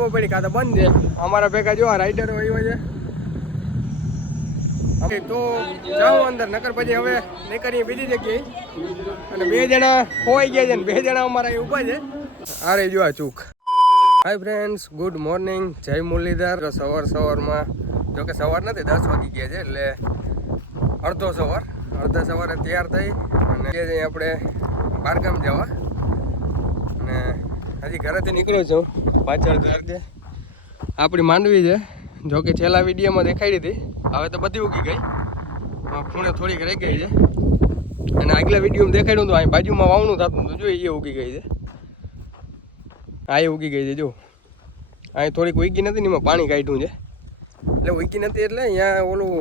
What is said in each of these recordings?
જવો પડી કાં તો બંધ છે. અમારા ભેગા જો રાઈડરો આવ્યો છે તો જાઉં અંદર, નકર પછી હવે નીકળીએ બીજી જગ્યાએ. અને 2 જણા ખોવાઈ ગયા છે ને 2 જણા અમારા અહીં ઊભા છે. અરે જો આ ચૂક. હાય ફ્રેન્ડ્સ, ગુડ મોર્નિંગ, જય મુરલીધર. સવારમાં જોકે સવાર નથી, 10 વાગી ગયા છે, એટલે અડધા સવારે તૈયાર થઈ અને જઈએ આપણે બહારગામ જવા. અને હજી ઘરેથી નીકળ્યો છું. પાછળ ઘર છે આપણી માંડવી છે, જોકે છેલ્લા વિડીયોમાં દેખાડી હતી. હવે તો બધી ઉગી ગઈ, ખૂણે થોડીક રહી ગઈ છે. અને આગલા વિડીયોમાં દેખાડ્યું હતું અહીં બાજુમાં વાવણું થતું હતું, જો એ ઉગી ગઈ છે. આ ઉગી ગઈ છે જો. અહીં થોડીક ઉગી નથી ને એમાં પાણી કાઢ્યું છે, એટલે ઉગી નથી એટલે અહીંયા ઓલું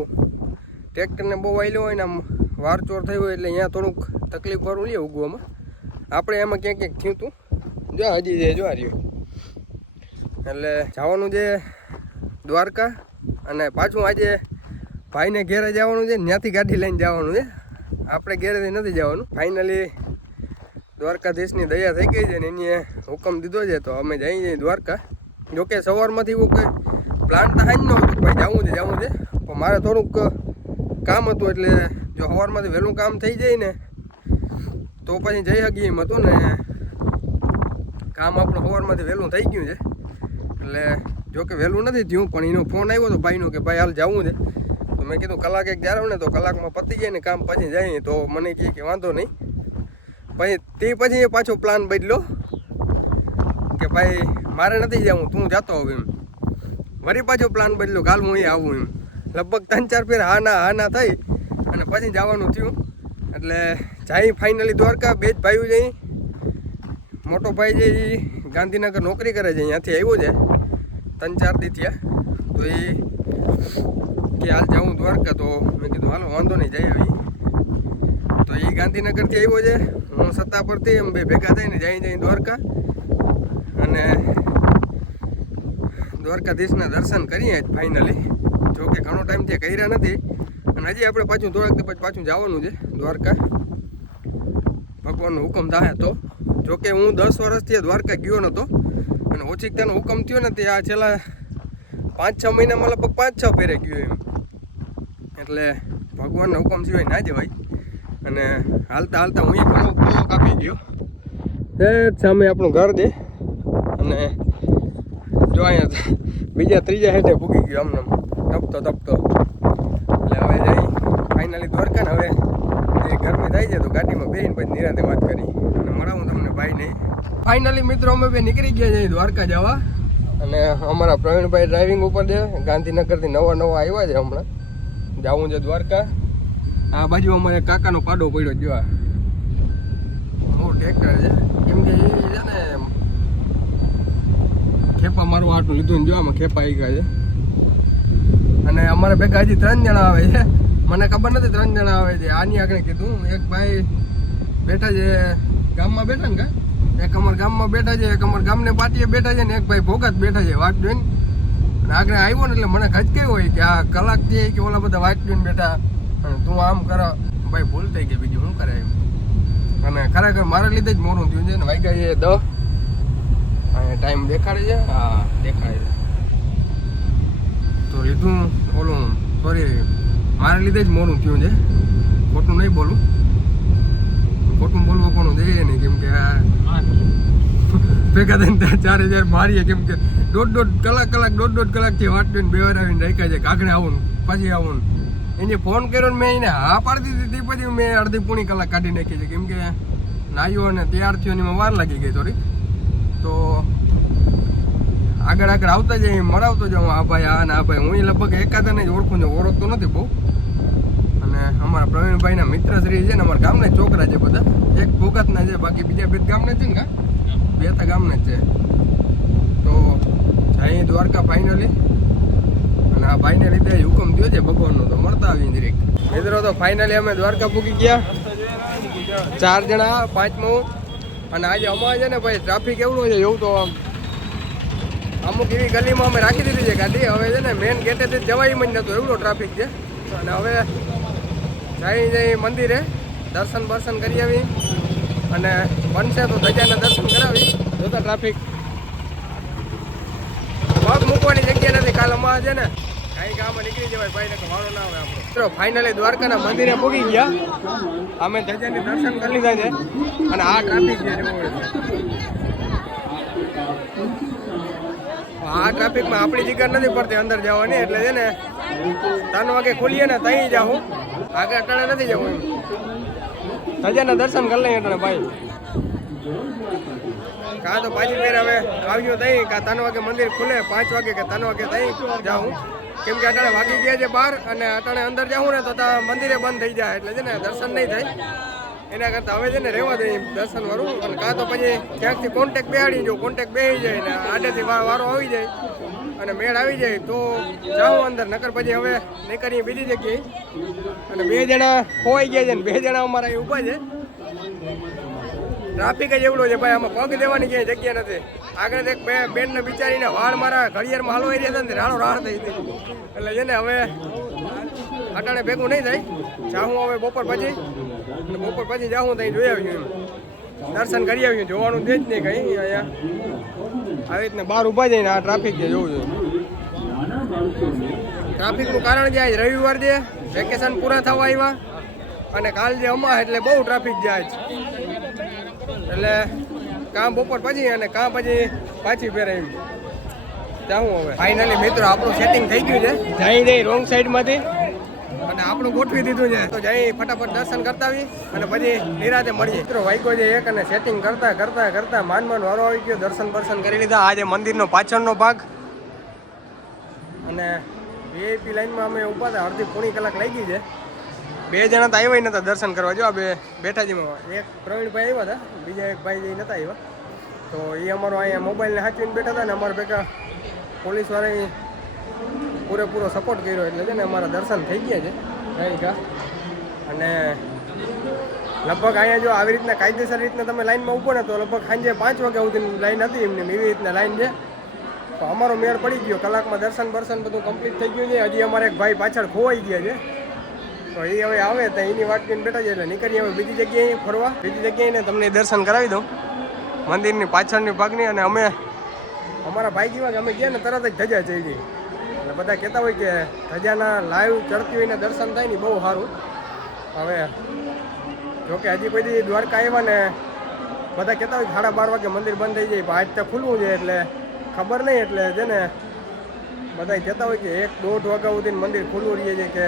ટ્રેક્ટરને બહુ વાયેલું હોય ને આમ વારચોર થયું હોય એટલે અહીંયા થોડુંક તકલીફ વાળું લે ઉગવામાં. આપણે એમાં ક્યાંક થયું હતું જો, હજી છે જો રહ્યું. એટલે જવાનું છે દ્વારકા. અને પાછું આજે ભાઈને ઘેરે જવાનું છે, ત્યાંથી ગાડી લઈને જવાનું છે. આપણે ઘેરેથી નથી જવાનું. ફાઇનલી દ્વારકાધીશની દયા થઈ ગઈ છે ને એને હુકમ દીધો છે તો અમે જઈએ દ્વારકા. જોકે સવારમાંથી એવું કંઈ પ્લાન તો હાજ નહોતું ભાઈ જવું છે પણ મારે થોડુંક કામ હતું, એટલે જો સવારમાંથી વહેલું કામ થઈ જાય ને તો પછી જઈ શકીએ એમ હતું ને. કામ આપણું સવારમાંથી વહેલું થઈ ગયું છે, એટલે જોકે વહેલું નથી થયું પણ એનો ફોન આવ્યો હતો ભાઈનો કે ભાઈ હાલ જવું છે. તો મેં કીધું કલાક એક જાવ ને તો કલાકમાં પતી જાય ને કામ, પછી જઈએ. તો મને કહે કે વાંધો નહીં. પછી એ પાછો પ્લાન બદલ્યો કે ભાઈ મારે નથી જવું, તું જતો હવે એમ. વળી પાછો પ્લાન બદલ્યો કાલ હું અહીં આવું એમ. લગભગ 3-4 ફેર હા ના થઈ અને પછી જવાનું થયું. એટલે જાય ફાઇનલી દ્વારકા. 2 જ ભાઈઓ જઈ. મોટો ભાઈ જે ગાંધીનગર નોકરી કરે છે, અહીંયાથી આવ્યો છે 3-4 દી થયા. તો એ કે હાલ જાઉં દ્વારકા. તો મેં કીધું હાલો વાંધો નહીં જઈ આવી. તો એ ગાંધીનગરથી આવ્યો છે, હું સત્તા પરથી, એમ બે ભેગા થઈને જઈ દ્વારકા. અને દ્વારકાધીશના દર્શન કરીએ ફાઇનલી. જોકે ઘણો ટાઈમથી કર્યા નથી અને હજી આપણે પાછું થોડાક દી પછી પાછું જવાનું છે દ્વારકા, ભગવાનનો હુકમ થાય તો. જોકે હું 10 વર્ષથી દ્વારકા ગયો નહોતો અને ઓછીકતાનો હુકમ થયો નથી. આ છેલ્લા 5-6 મહિનામાં લગભગ 5-6 ફેરે ગયો એમ. એટલે ભગવાનના હુકમ સિવાય ના જવાય. અને હાલતા હું એક ઘણો કાપી ગયો. સામે આપણું ઘર છે અને જો અહીંયા બીજા 3જા હેઠે ભૂગી ગયો આમને તપતો. એટલે હવે જઈ ફાઇનલી દ્વારકા ને. હવે એ ઘરમાં જાય છે તો ગાડીમાં બેસીને પછી નિરાંતે વાત કરી અને મળાવું તમને ભાઈ નહીં. ફાઇનલી મિત્રો અમે બે નીકળી ગયા છીએ દ્વારકા જવા. અને અમારા પ્રવીણભાઈ ડ્રાઇવિંગ ઉપર છે, ગાંધીનગરથી નવા આવ્યા છે હમણાં. જવું છે દ્વારકા. આ બાજુ અમારે કાકાનો પાડો પડ્યો જોવા, મોટું ટ્રેક્ટર છે. કેમ કે એ છે ને ખેપા મારવા આટલું લીધું ને જોવામાં ખેપા આવી ગયા છે. અને અમારે ભેગા હજી 3 જણા આવે છે. મને ખબર નથી 3 જણા આવે છે. આની આગળ કીધું એક ભાઈ બેઠા છે ગામમાં બેઠા ને કા, એક અમારા ગામમાં બેઠા છે, એક અમારા ગામને પાટીએ બેઠા છે ને એક ભાઈ ભોગત બેઠા છે વાત જોઈને. અને આગળ આવ્યો ને એટલે મને ખચકાયું હોય કે આ કલાકથી કે ઓલા બધા વાત જોઈને બેઠા અને તું આમ કરો. ભાઈ ભૂલ થઈ ગઈ, બીજું શું કરે એમ. અને ખરેખર મારા લીધે જ મોડું થયું છે ને. વાગ્યા છે 10. ટાઈમ દેખાડે છે, હા દેખાડે છે. તો લીધું ઓલું સોરી મારા લીધે જ મોડું થયું છે. ખોટું નહીં બોલું, ખોટું બોલવું કોનું જોઈએ નહીં. કેમ કે આ ભેગા થઈને 4000 મારીએ. કેમ કે દોઢ કલાકથી વાટ જોઈને 2 વાર આવીને રાખ્યા છે. કાગડે આવું પછી આવું. એને ફોન કર્યો ને મેં એને હા પાડી દીધી. પછી મેં અડધી પોણી કલાક કાઢી નાખી છે. કેમ કે નાહ્યો અને તૈયાર થયો ને એમાં વાર લાગી ગઈ થોડી. તો આગળ આવતા જઈએ, મરાવતો જાઉં આ ભાઈ આ ને આ ભાઈ. હું લગભગ એકાદાને જ ઓળખું છું, ઓળખતો નથી બહુ. અને અમારા પ્રવીણભાઈના મિત્રશ્રી છે ને, અમારા ગામના છોકરા છે બધા. એક ભોગતના છે, બાકી બીજા 2 ગામના છે ને કા 2 ગામના જ છે. તો જઈએ દ્વારકા ફાઇનલી. અને આ ભાઈને લીધે હુકમ થયો છે ભગવાનનો, તો મળતા આવી જરીક મિત્રો. તો ફાઇનલી અમે દ્વારકા પૂકી ગયા, 4 જણા 5મો. અને આજે અમારે છે ને ભાઈ ટ્રાફિક એવડું છે એવું. તો અમુક એવી ગલીમાં અમે રાખી દીધી છે ગાડી. હવે છે ને મેન ગેટેથી જવાય જ નહોતું, એવડો ટ્રાફિક છે. અને હવે જઈ મંદિરે દર્શન કરી આવી. અને બનશે તો ધજાના દર્શન કરાવી. જોતા ટ્રાફિક આમાં છે ને કઈ કામમાં નીકળી જવાય ભાઈ ને વાળો ના આવે આપણો. મિત્રો ફાઇનલી દ્વારકાના મંદિરે પહોંચી ગયા. અમે ધજાની દર્શન કરી લીધા છે અને આ ટ્રાફિક છે આ ટ્રાફિકમાં આપણી જગ્યા નથી પડતી અંદર જવાની એટલે છે ને 3 વાગે ખુલીએ ને ત્યાં જાઉં આગળ અટાણે નથી જવું એમ ધજાના દર્શન કરી લઈએ અટાણે ભાઈ. કાં તો પાછી ફેર હવે આવ્યો તઈ કાં 3 વાગે મંદિર ખુલે 5 વાગે કે 3 વાગે તઈ જાઉં કેમ કે અટાણે વાગી ગયા છે 12 અને અટાણે અંદર જાઉં ને તો મંદિરે બંધ થઈ જાય એટલે છે ને દર્શન નહીં થાય. એના કરતાં હવે છે ને રહેવા દઈએ દર્શન વાળું અને કાં તો પછી ક્યાંકથી કોન્ટેક્ટ બેહાડી જો કોન્ટેક્ટ બેસી જાય ને આડેથી વારો આવી જાય અને મેળ આવી જાય તો જાઉં અંદર નકર પછી હવે નીકળીએ બીજી જગ્યાએ. અને 2 જણા ખોવાઈ ગયા છે ને 2 જણા અમારા અહીં ઊભા છે. ટ્રાફિક જ એવડો છે ભાઈ આમાં પગ દેવાની ક્યાંય જગ્યા નથી. આગળ એક બેનને બિચારીને વાળ મારા ઘડિયાળમાં હલવાઈ રહ્યા હતા ને રાડો રાડ થઈ હતી એટલે છે ને હવે અટાણે ભેગું નહીં થાય. જાઉં હવે બપોર પછી અને બપોર પછી જાઉં ત્યાં જોઈ આવ્યું એમ દર્શન કરી આવ્યું. જોવાનું તે જ નહીં કંઈ અહીંયા આવી રીતના બહાર ઊભા જઈને આ ટ્રાફિક છે જોવું જોઈએ. ટ્રાફિકનું કારણ છે આજ રવિવાર છે વેકેશન પૂરા થવા આવ્યા અને કાલ જે અમા એટલે બહુ ટ્રાફિક જાય છે એટલે કામ બપોર પછી અને કામ પછી પાછી ફેરે એમ જાઉં હવે. ફાઇનલી મિત્રો આપણું સેટિંગ થઈ ગયું છે જઈ જઈ રોંગ સાઈડમાંથી અને આપણું ગોઠવી દીધું છે તો જઈ ફટાફટ દર્શન કરતા આવી અને પછી નિરાતે મળીએ. મિત્રો વાઈકો છે એક અને સેટિંગ કરતા કરતા કરતા માન વારો આવી ગયો. દર્શન કરી લીધા. આજે મંદિરનો પાછળનો ભાગ અને વીઆઈપી લાઈનમાં અમે ઊભા હતા. અડધી પોણી કલાક લાગી છે. 2 જણા તો આવ્યા નતા દર્શન કરવા. જો આ બે બેઠા છે. એક પ્રવીણભાઈ આવ્યા હતા બીજા એક ભાઈ જે નતા આવ્યા તો એ અમારો અહીંયા મોબાઈલને હાચવીને બેઠા હતા ને અમારા ભેગા પોલીસવાળાએ પૂરેપૂરો સપોર્ટ કર્યો એટલે છે ને અમારા દર્શન થઈ ગયા છે ગઈકા. અને લગભગ અહીંયા જો આવી રીતના કાયદેસર રીતના તમે લાઈનમાં ઊભો ને તો લગભગ સાંજે 5 વાગ્યા સુધી લાઈન હતી એમને એવી રીતના લાઈન છે. તો અમારો મેળ પડી ગયો. કલાકમાં દર્શન બધું કમ્પ્લીટ થઈ ગયું છે. હજી અમારે એક ભાઈ પાછળ ખોવાઈ ગયા છે તો એ હવે આવે તો એની વાટ જોઈને બેઠા છે એટલે નીકળીએ હવે બીજી જગ્યાએ ફરવા. બીજી જગ્યાએ ને તમને દર્શન કરાવી દઉં મંદિરની પાછળની ભાગની. અને અમે અમારા ભાઈ જેવા કે અમે ગયા ને તરત જ ધજા ચડી ગઈ એટલે બધા કહેતા હોય કે ધજાના લાઈવ ચડતી હોય ને દર્શન થાય ને બહુ સારું. હવે જોકે હજી કોઈ દી દ્વારકા આવ્યા ને બધા કહેતા હોય 12:30 વાગે મંદિર બંધ થઈ જાય આજ તો ખુલવું છે એટલે ખબર નહીં એટલે છે ને બધા કહેતા હોય કે 1-1.5 વાગ્યા સુધી મંદિર ખુલ્લું રહે છે કે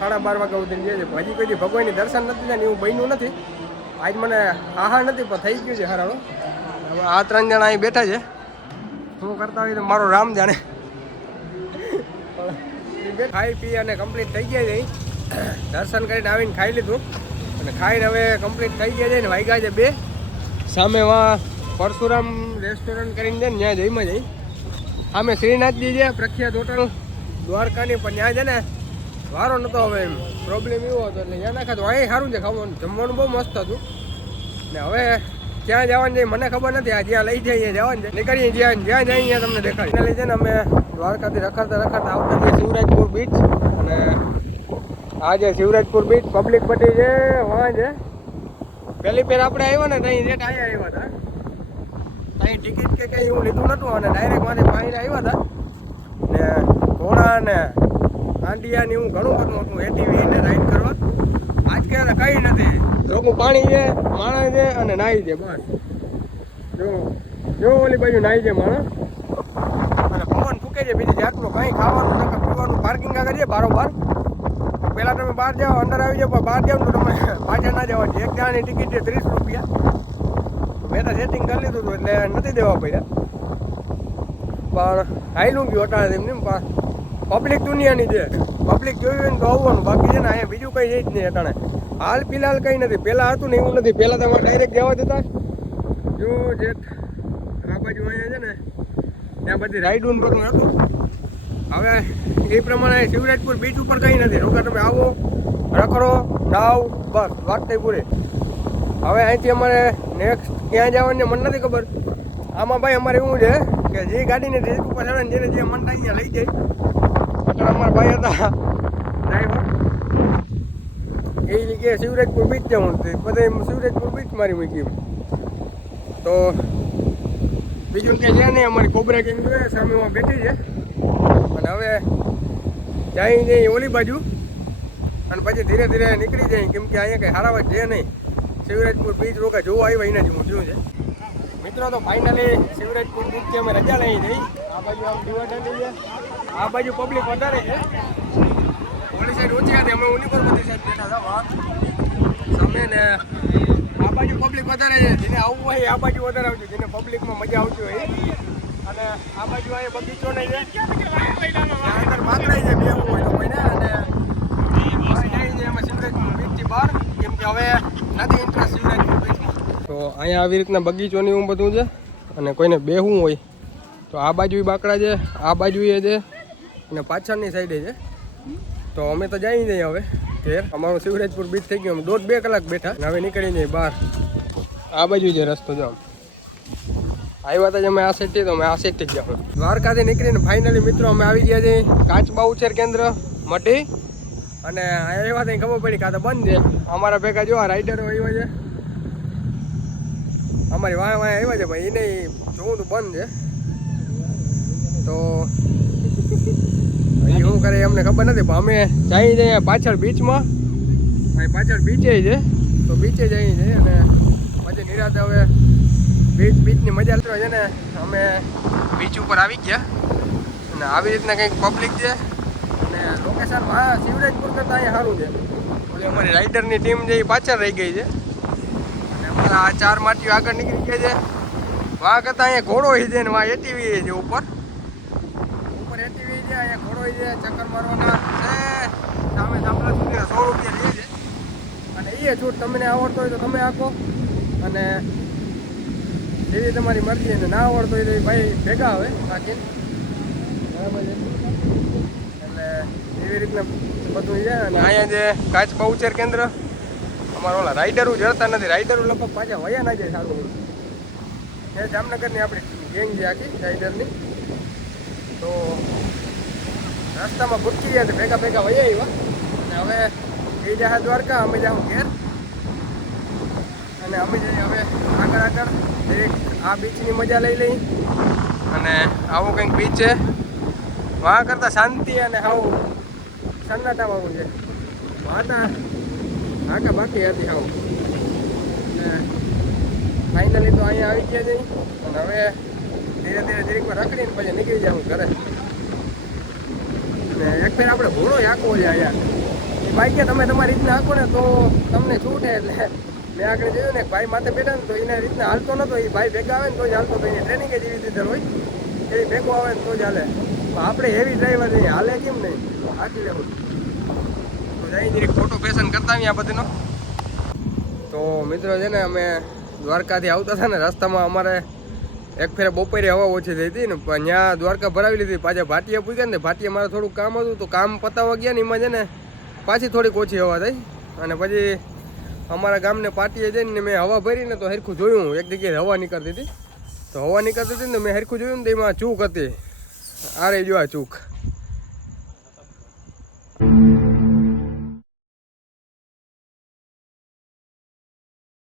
12:30 વાગ્યા સુધી રહે છે. હજી કોઈ દી ભગવાનની દર્શન નથી થાય ને એવું બન્યું નથી. આજ મને આહાર નથી પણ થઈ ગયું છે હારાળો. હવે આ 3 જણા અહીં બેઠા છે. શું કરતા હોય તો મારો રામ જાણે. ખાઈ પી અને કમ્પ્લીટ થઈ ગયા છે. દર્શન કરીને આવીને ખાઈ લીધું અને ખાઈને હવે કમ્પ્લીટ થઈ ગયા છે ને વાગ્યા છે 2. સામે પરશુરામ રેસ્ટોરન્ટ કરીને છે ને ત્યાં જઈમાં જઈ સામે શ્રીનાથજી છે પ્રખ્યાત હોટલ દ્વારકાની પણ ત્યાં છે ને વારો નહોતો હવે એમ પ્રોબ્લેમ એવો હતો એટલે ત્યાં નાખા તો અહીં સારું છે ખાવાનું જમવાનું બહુ મસ્ત હતું ને હવે ક્યાં જવાનું છે મને ખબર નથી. આ જ્યાં લઈ જઈએ જવાનું છે નીકળીએ જ્યાં જઈએ ત્યાં તમને દેખાડી એટલે છે ને અમે દ્વારકાથી રખડતા આવતા જઈએ શિવરાજપુર બીચ. અને આ જે શિવરાજપુર બીચ પબ્લિક બધી છે વાં છે. પહેલી ફેર આપણે આવ્યા ને ત્યાં રેટ અહીંયા આવ્યા હતા ત્યાં ટિકિટ કે કંઈ એવું લીધું નહોતું અને ડાયરેક્ટ મારે પાણીને આવ્યા હતા ને ઘોડા ને આંડિયા ને એવું ઘણું બધું હતું એટીવી ને રાઈડ કરવા. આજ કે કંઈ નથી લોકો પાણી છે માણસ છે અને નાહી છે બસ. જો ઓલી બાજુ નાહી છે માણસ અને પવન ફૂકે છે બીજી જાતનું કંઈ ખાવાનું નકર પીવાનું પાર્કિંગ આગળ છે બારોબાર. પહેલાં તમે બહાર જાઓ અંદર આવી જાઓ પણ બહાર જાઓ તો તમે પાછળ ના જવાની. એક જણાની ટિકિટ છે 30 રૂપિયા. મેં તો સેટિંગ કરી લીધું હતું એટલે નથી દેવા પડ્યા પણ હાઈલું ગયું અટાણે એમને પણ પબ્લિક દુનિયાની છે. પબ્લિક જોયું હોય ને તો આવવાનું બાકી છે ને અહીંયા બીજું કંઈ છે જ નહીં અટાણે. હાલ ફિલહાલ કંઈ નથી. પહેલાં હતું ને એવું નથી. પહેલાં તમારે ડાયરેક્ટ જવા દેતા જો જે આ બાજુ અહીંયા છે ને ત્યાં બધી રાઈડું બધું હતું. હવે એ પ્રમાણે શિવરાજપુર બીચ ઉપર કંઈ નથી. રોકા તમે આવો રખડો જાઓ બસ વાત થઈ પૂરી. હવે અહીંથી અમારે નેક્સ્ટ ક્યાં જવાની મને નથી ખબર. આમાં ભાઈ અમારે એવું છે કે જે ગાડીને ટ્રેક ઉપર ચડે ને જેને જે મન થાય અહીંયા લઈ જાય. અત્યારે અમારા ભાઈ હતા ડ્રાઈવર એ જગ્યાએ શિવરાજપુર બીચ જવાનું હતું બધે શિવરાજપુર બીચ મારી મૂકી. તો બીજું ક્યાં છે નહીં. અમારી કોબરા ગેંગ સામે બેઠી છે અને હવે જઈ જઈ ઓલી બાજુ અને પછી ધીરે ધીરે નીકળી જાય, કેમ કે અહીંયા કંઈ હારાવત છે નહીં. શિવરાજપુર બીચ રોકા જોવા આવ્યા એના જેવું થયું છે મિત્રો. તો ફાઇનલી શિવરાજપુર બીચથી અમે રજા લઈ જઈ. આ બાજુ આમ ડિવાઈડર લઈ જાય, આ બાજુ પબ્લિક વધારે છે, ઓલી સાઈડ ઓછી હતી. અમે ઉનીપુર બધી સાઈડ બેઠા હતા સામે ને. આ બાજુ પબ્લિક વધારે છે, જેને આવવું હોય આ બાજુ વધારે આવજો, જેને પબ્લિકમાં મજા આવતી હોય. અને આ બાજુ અહીંયા બગીચો નહીં છે, અંદર માકડાઈ છે બેવું હોય તો કોઈને. અને અમે શિવરાજપુર બીચથી બહાર, કેમ કે હવે નથી ઇન્ટરેસ્ટ શિવરાજપુર બીચમાં. તો અહીંયા આવી રીતના બગીચોની એવું બધું છે, અને કોઈને બેહવું હોય તો આ બાજુ બાકડા છે, આ બાજુ એ છે, અને પાછળની સાઈડે છે. તો અમે તો જઈ જઈએ હવે ઘેર. અમારું શિવરાજપુર બીચ થઈ ગયું, અમે 1.5-2 કલાક બેઠા, હવે નીકળી જઈએ બહાર. આ બાજુ છે રસ્તો, જો આવ્યા હતા અમે આ સાઈડથી, તો અમે આ સાઈડથી જ જાઉં. દ્વારકાથી નીકળીને ફાઇનલી મિત્રો અમે આવી ગયા છીએ કાચબા ઉછેર કેન્દ્ર મટી. અને આવ્યા ત્યાં ખબર પડી કાં તો બંધ છે. અમારા ભેગા જો આ રાઈડરો આવ્યા છે, અમારી વાય આવ્યા છે ભાઈ, એને જોવું તો બંધ છે. તો અહીં શું કરે અમને ખબર નથી, પણ અમે જઈ જઈએ પાછળ બીચમાં. અહીં પાછળ બીચે છે, તો બીચે જઈ જઈએ અને પછી નિરાતે હવે બીચની મજા લેવા છે ને. અમે બીચ ઉપર આવી ગયા અને આવી રીતના કંઈક પબ્લિક છે. અને લોકેશન શિવરાજપુર કરતાં અહીંયા સારું છે. એટલે અમારી રાઈડરની ટીમ જે પાછળ રહી ગઈ છે, અને અમારા આ 4 માટીઓ આગળ નીકળી ગયા છે. વાં કરતાં અહીંયા ઘોડો છે ને વાં એટીવી છે, ઉપર એટીવી છે, અહીંયા ઘોડો છે, ચક્કર મારવાના છે. સામે સાંભળા સુધી 100 રૂપિયા લે છે. અને એ છૂટ તમને આવડતો હોય તો તમે આપો, અને જેવી તમારી મરજી. અને ના આવડતો હોય તો ભાઈ ભેગા આવે બાકી બરાબર છે. એટલે એવી રીતના બધું છે. અને અહીંયા જે કાચબા ઉછેર કેન્દ્ર, અમારા ઓલા રાઈડરો જડતા નથી, રાઈડરો લગભગ પાછા વયા ના જાય. સારું એ જામનગરની આપણી ગેંગ છે આખી રાઈડરની. તો રસ્તામાં ભૂટકી ગયા ભેગા ભેગા વયા આવ્યા. અને હવે એ જહાજ દ્વારકા, અમે જાઉં ઘેર. અને અમે જઈએ હવે આગળ એક આ બીચની મજા લઈ લઈ. અને આવું કંઈક બીચ છે, વાં કરતાં શાંતિ અને આવું સન્નાટાવાળું છે. વાતા આખા બાકી હતી આવું. અને ફાઇનલી તો અહીંયા આવી ગયા જઈ. અને હવે ધીરે ધીરે જરીકમાં રખડીને પછી નીકળી જાઉં ઘરે. અને એક ફેર આપણે ઘોડો આંકવો છે અહીંયા. એ બાઈક તમે તમારી રીતના આંકો ને તો તમને છૂટે. એટલે મેં આગળ જોયું ને ભાઈ માથે બેઠા ને તો એના રીતના હાલતો નતો. એ ભાઈ ભેગા આવે ને તો જ હાલતો. તો એની ટ્રેનિંગ જ એવી રીતે હોય, એવી ભેગો આવે ને તો જ હાલે. આપણે હેવી ડ્રાઈવર છે, હાલે કેમ નહીં, હાકી લેવું. તો જઈ જરીક ફોટો ફેશન કરતા આવીએ આ બધીનો. તો મિત્રો છે ને અમે દ્વારકાથી આવતા હતા ને, રસ્તામાં અમારે એક ફેરે બપોરે હવા ઓછી થઈ હતી ને, પણ ત્યાં દ્વારકા ભરાવી લીધી. પાછા ભાટિયા પૂગ્યા ને, ભાટિયા મારે થોડુંક કામ હતું, તો કામ પતાવવા ગયા ને એમાં છે ને પાછી થોડીક ઓછી હવા થઈ. અને પછી અમારા ગામને પાટીએ જઈને મેં હવા ભરીને તો હરખું જોયું, એક જગ્યાએ હવા નીકળતી હતી. તો હવા નીકળતી હતી ને મેં હરખું જોયું ને તો એમાં ચૂક હતી. આ રહી જો આ ચૂક.